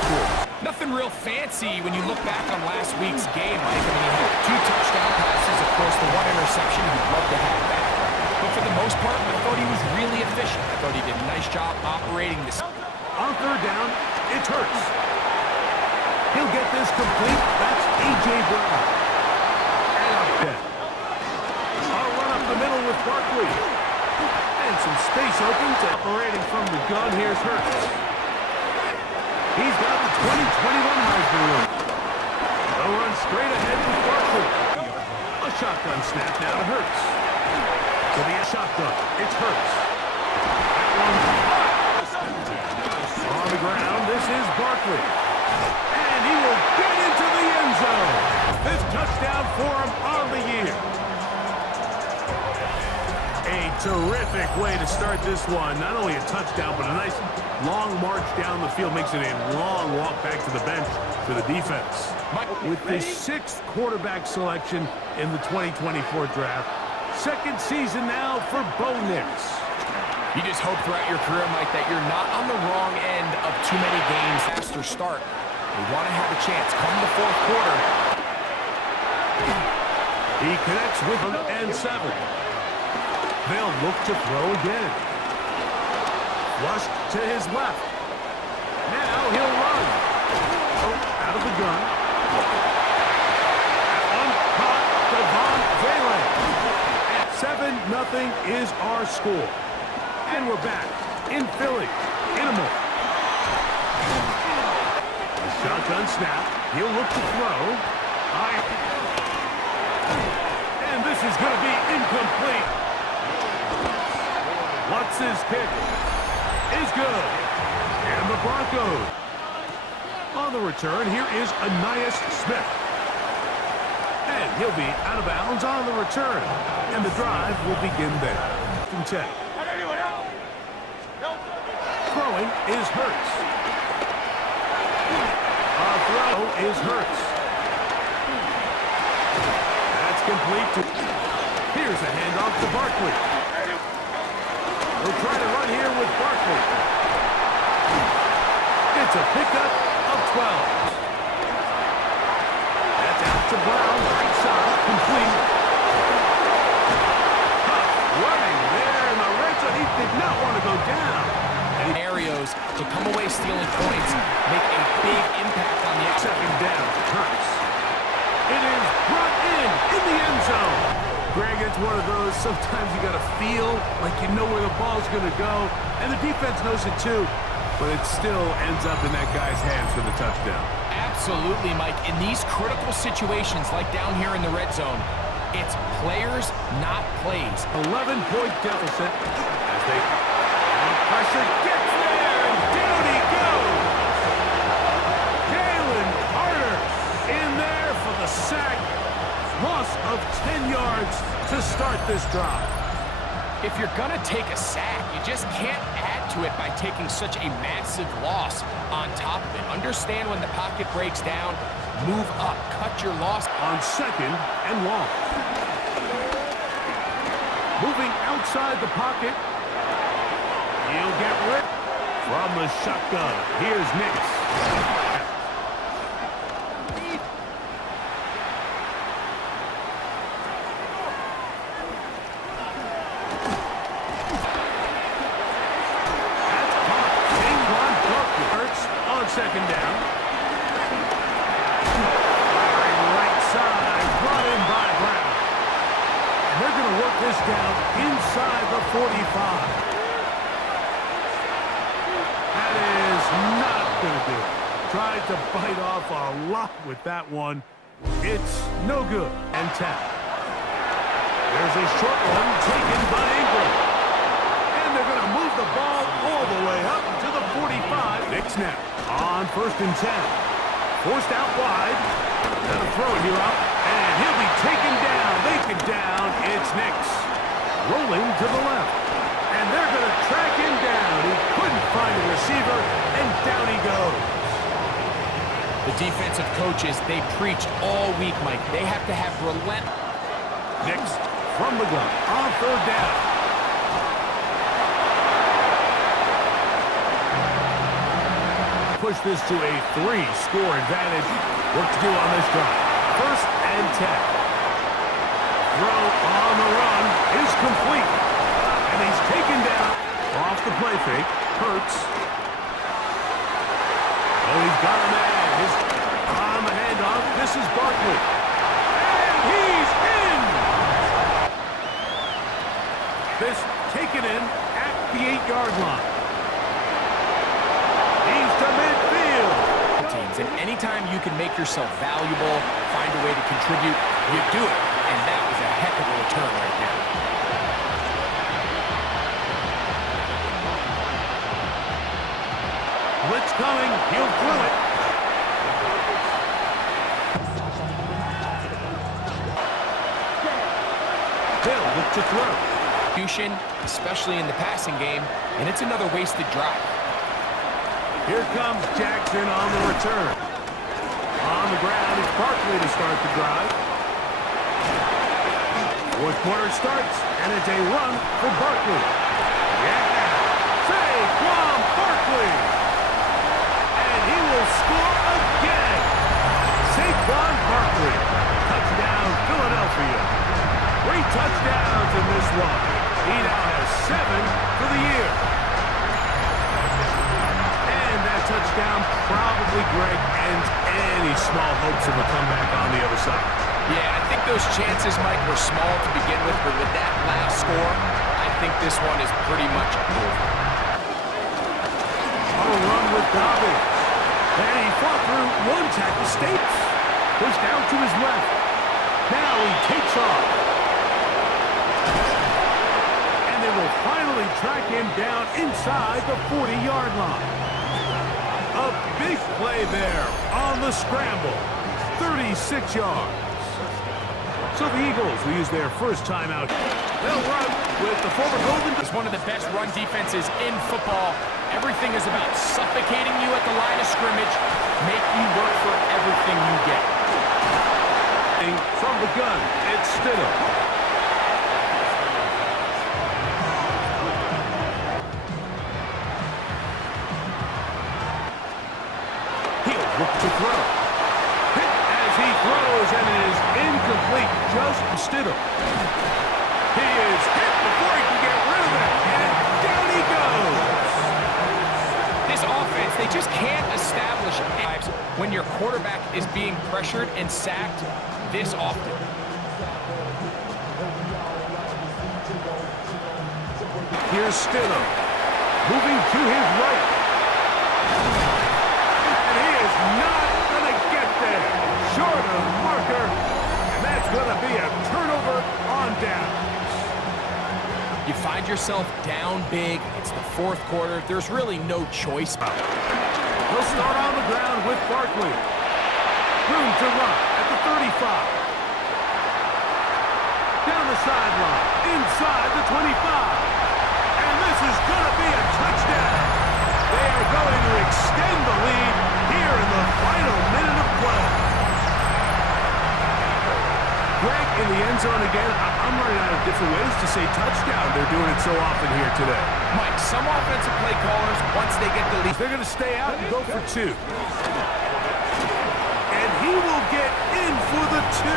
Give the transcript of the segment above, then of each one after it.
school. Nothing real fancy when you look back on last week's game, Mike. I mean, he had 2 touchdown passes, of course, the 1 interception. He'd love to have back. But for the most part, I thought he was really efficient. I thought he did a nice job operating this. On third down, it's Hurts. He'll get this complete. That's A.J. Brown. And up there. I'll run up the middle with Barkley. And some space open to operating from the gun. Here's Hurts. He's got the 2021 Heisman win. They'll run straight ahead with Barkley. A shotgun snap now to Hurts. To the shotgun, it's Hurts. That one on the ground, this is Barkley. And he will get into the end zone. 5th touchdown for him on the year. A terrific way to start this one. Not only a touchdown, but a nice long march down the field. Makes it a long walk back to the bench for the defense. With the 6th quarterback selection in the 2024 draft. 2nd season now for Bo Nix. You just hope throughout your career, Mike, that you're not on the wrong end of too many games after start. You want to have a chance. Come the 4th quarter. He connects with him and 7. They'll look to throw again. Flushed to his left. Now he'll run. Oh, out of the gun. That one caught Devon Valen. 7-0 is our score. And we're back in Philly. In a moment. A shotgun snap. He'll look to throw. And this is going to be incomplete. What's his kick? Is good. And the Broncos. On the return, here is Ainias Smith. And he'll be out of bounds on the return. And the drive will begin there. 10. Throwing is Hurts. Throw is Hurts. That's complete to... Here's a handoff to Barkley. We'll try to run here with Barkley. It's a pickup of 12. That's out to Brown, right side, complete. Running there in the red zone. He did not want to go down. Scenarios to come away stealing points make a big impact on the 2nd down. Hurts. It is brought in the end zone. Greg, it's one of those, sometimes you got to feel like you know where the ball's going to go, and the defense knows it too, but it still ends up in that guy's hands for the touchdown. Absolutely, Mike. In these critical situations, like down here in the red zone, it's players, not plays. 11-point deficit as they pressure gets there, and down he goes. Jalen Carter in there for the sack. Loss of 10 yards to start this drive. If you're going to take a sack, you just can't add to it by taking such a massive loss on top of it. Understand when the pocket breaks down, move up, cut your loss. On 2nd and long. Moving outside the pocket. He'll get rid from the shotgun. Here's Nix. On 2nd down. Firing right side, brought in by Brown. And they're going to work this down inside the 45. That is not going to do it. Tried to bite off a lot with that one. It's no good. And 10. There's a short one taken by Ingram. And they're going to move the ball all the way up to the 45. Nix now. On 1st and 10. Forced out wide. That'll throw it here up. And he'll be taken down. Taken down. It's Nix. Rolling to the left. And they're going to track him down. He couldn't find a receiver. And down he goes. The defensive coaches, they preached all week, Mike. They have to have relent. Nix from the gun. On 3rd down. push this to a 3-score advantage. Work to do on this drive. 1st and 10. Throw on the run is complete. And he's taken down off the play fake. Hurts. Oh, he's got a man. His on the handoff. This is Barkley. And he's in! This taken in at the 8-yard line. He's to midfield. Teams, and anytime you can make yourself valuable, find a way to contribute, you do it. And that was a heck of a return right there. Blitz coming. He'll throw it. Hill look to throw. Especially in the passing game, and it's another wasted drive. Here comes Jackson on the return. On the ground, it's Barkley to start the drive. 4th quarter starts, and it's a run for Barkley. Yeah! Saquon Barkley! And he will score again! Saquon Barkley. Touchdown, Philadelphia. 3 touchdowns in this one. He now has 7 for the year. And that touchdown probably, Greg, ends any small hopes of a comeback on the other side. Yeah, I think those chances, Mike, were small to begin with, but with that last score, I think this one is pretty much over. A run with Dobbins. And he fought through 1 tackle. States. Pushed down to his left. Now he takes off. They will finally track him down inside the 40-yard line. A big play there on the scramble. 36 yards. So the Eagles will use their first timeout. They'll run with the former Golden. It's one of the best run defenses in football. Everything is about suffocating you at the line of scrimmage, make you work for everything you get. From the gun, it's Stidham. Look to throw. Hit as he throws, and it is incomplete. Just Stidham. He is hit before he can get rid of it, and down he goes. This offense, they just can't establish drives when your quarterback is being pressured and sacked this often. Here's Stidham. Moving to his right. Not going to get there. Short of marker. And that's going to be a turnover on downs. You find yourself down big. It's the 4th quarter. There's really no choice. He'll start on the ground with Barkley. Room to run at the 35. Down the sideline. Inside the 25. And this is going to be a touchdown. They are going to extend the lead here in the final minute of play. Greg, in the end zone again. I'm running out of different ways to say touchdown. They're doing it so often here today. Mike, some offensive play callers, once they get the lead, they're going to stay out and go for 2. And he will get in for the 2.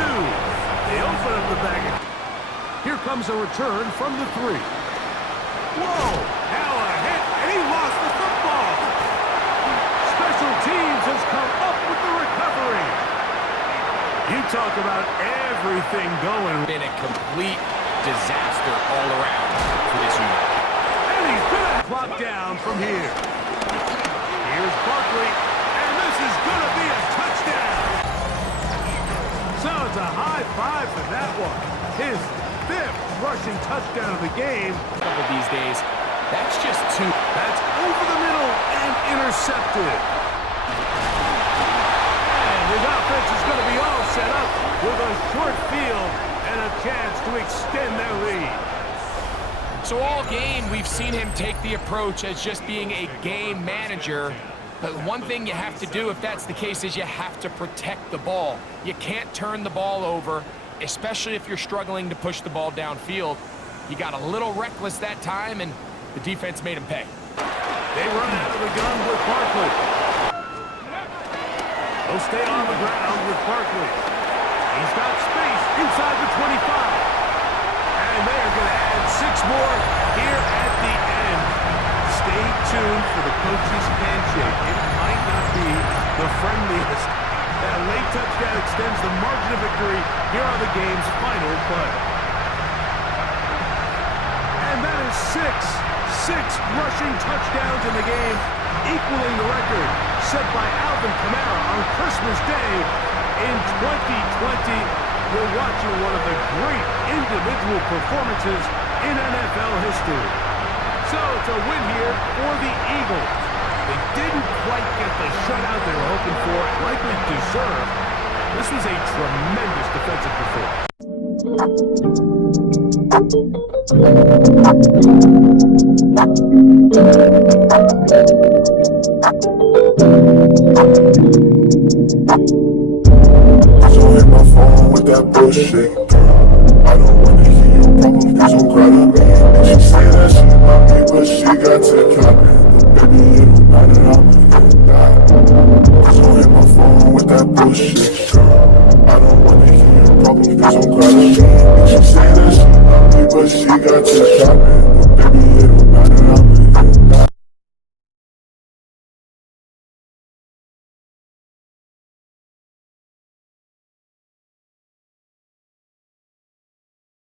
They open up the bag. Here comes a return from the 3. Whoa! Now a hit, and he lost the football. Special teams has come up with the recovery. You talk about everything going. Been a complete disaster all around for this unit. And he's going to clock down from here. Here's Barkley, and this is going to be a touchdown. So it's a high 5 for that one. His 5th rushing touchdown of the game. These days, that's just 2. That's over the middle and intercepted. And his offense is going to be all set up with a short field and a chance to extend their lead. So all game, we've seen him take the approach as just being a game manager. But one thing you have to do if that's the case is you have to protect the ball. You can't turn the ball over, especially if you're struggling to push the ball downfield. You got a little reckless that time, and the defense made him pay. They run out of the gun with Barkley. He'll stay on the ground with Barkley. He's got space inside the 25. And they are going to add 6 more here at the end. Stay tuned for the coach's handshake. It might not be the friendliest. That late touchdown extends the margin of victory here on the game's final play. And that is 6 rushing touchdowns in the game, equaling the record set by Alvin Kamara on Christmas Day in 2020. We're watching one of the great individual performances in NFL history. So it's a win here for the Eagles. They didn't quite get the shutout they were hoping for, likely deserved. This was a tremendous defensive performance. So hit my phone with that bullshit. I don't wanna hear your problems, please don't cry to me. And she say that she love me, but she got to the cap. But baby, it don't matter, I'ma get that. So hit my phone with that bullshit. I don't wanna hear your problems, please don't cry to me. And she say that she love me, but she got to the cap.